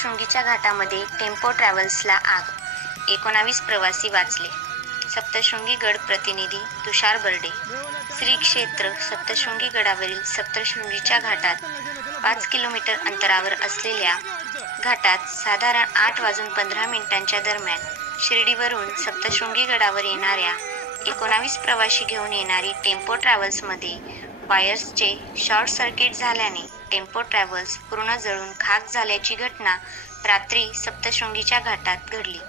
सप्तशृंगीच्या घाटामध्ये tempo ट्रॅव्हल्सला आग. एकोणावीस प्रवासी वाचले. सप्तशृंगी गड प्रतिनिधी तुषार बर्डे. श्री क्षेत्र सप्तशृंगी गडावरील सप्तशृंगीच्या घाटात पाच किलोमीटर अंतरावर असलेल्या घाटात साधारण आठ वाजून पंधरा मिनिटांच्या दरम्यान शिर्डीवरून सप्तशृंगी गडावर येणाऱ्या एकोणावीस प्रवासी घेऊन येणारी टेम्पो ट्रॅव्हल्समध्ये वायर्सचे शॉर्ट सर्किट झाल्याने टेम्पो ट्रॅव्हल्स पूर्ण जळून खाक झाल्याची घटना रात्री सप्तशृंगीच्या घाटात घडली.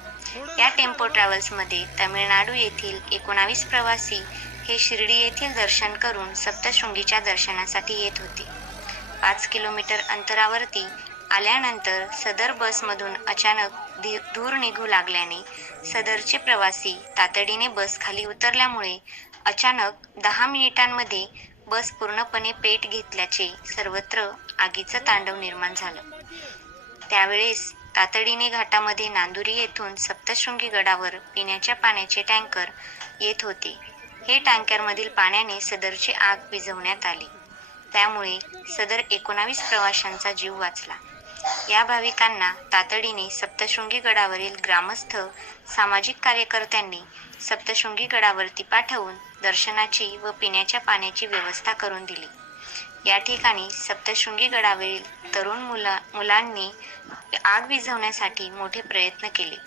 या टेम्पो ट्रॅव्हल्समध्ये तमिळनाडू येथील एकोणावीस प्रवासी हे शिर्डी येथील दर्शन करून सप्तशृंगीच्या दर्शनासाठी येत होते. पाच किलोमीटर अंतरावरती आल्यानंतर सदर बसमधून अचानक धी- धूर निघू लागल्याने सदरचे प्रवासी तातडीने बस खाली उतरल्यामुळे अचानक दहा मिनिटांमध्ये बस पूर्णपणे पेट घेतल्याचे सर्वत्र आगीचं तांडव निर्माण झालं. त्यावेळेस तातडीने घाटामध्ये नांदुरी येथून सप्तशृंगी गडावर पिण्याच्या पाण्याचे टँकर येत होते. हे टँकरमधील पाण्याने सदरची आग विझवण्यात आली. त्यामुळे सदर एकोणावीस प्रवाशांचा जीव वाचला. या भाविकांना तातडीने सप्तशृंगी गडावरील ग्रामस्थ सामाजिक कार्यकर्त्यांनी सप्तशृंगी गडावरती पाठवून दर्शनाची व पिण्याच्या पाण्याची व्यवस्था करून दिली. या ठिकाणी सप्तशृंगी गडावरील तरुण मुला मुलांनी आग विझवण्यासाठी मोठे प्रयत्न केले.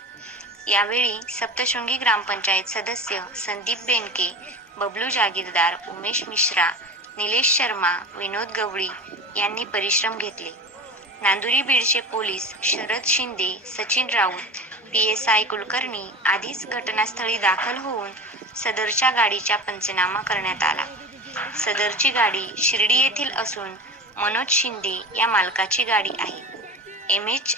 यावेळी सप्तशृंगी ग्रामपंचायत सदस्य संदीप बेनके बबलू जागीरदार उमेश मिश्रा निलेश शर्मा विनोद गवळी यांनी परिश्रम घेतले. नांदुरी बीडचे police Sharad Shinde Sachin Raut P S I Kulkarni आधीच घटनास्थळी दाखल होऊन सदरच्या गाडीचा पंचनामा करण्यात आला. सदरची गाडी शिर्डी येथील असून मनोज शिंदे या मालकाची गाडी आहे. एम एच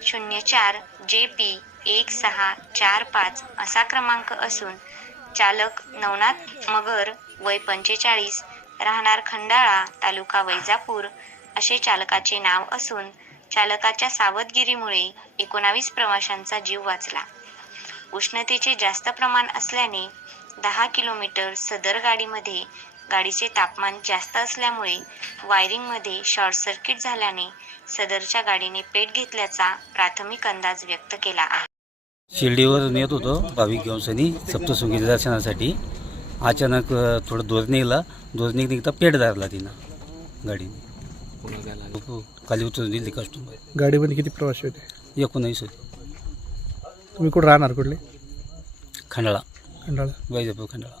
शून्य चार जे पी एक सहा चार पाच असा क्रमांक असून चालक नवनाथ मगर वय पंचेचाळीस राहणार खंडाळा तालुका वैजापूर असे चालकाचे नाव असून चालकाच्या सावधगिरीमुळे एकोणावीस प्रवाशांचा जीव वाचला. उष्णतेचे जास्त प्रमाण असल्याने दहा किलोमीटर सदर गाडीमध्ये गाडीचे तापमान जास्त असल्यामुळे वायरिंगमध्ये शॉर्ट सर्किट झाल्याने सदरच्या गाडीने पेट घेतल्याचा प्राथमिक अंदाज व्यक्त केला आहे. शिर्डीवर येत होतो भाविक घेऊनसनी सप्तशृंगी दर्शनासाठी. अचानक थोडं दूर निघला दूर निघता पेट धरला तिनं गाडीने. हो, खाली उतरून दिली कस्टमर गाडीमध्ये किती प्रवासी होते? एकोणावीस होते. तुम्ही कुठं राहणार कुठले? खंडाळा. खंडाळा. वैजापूर खंडाळा.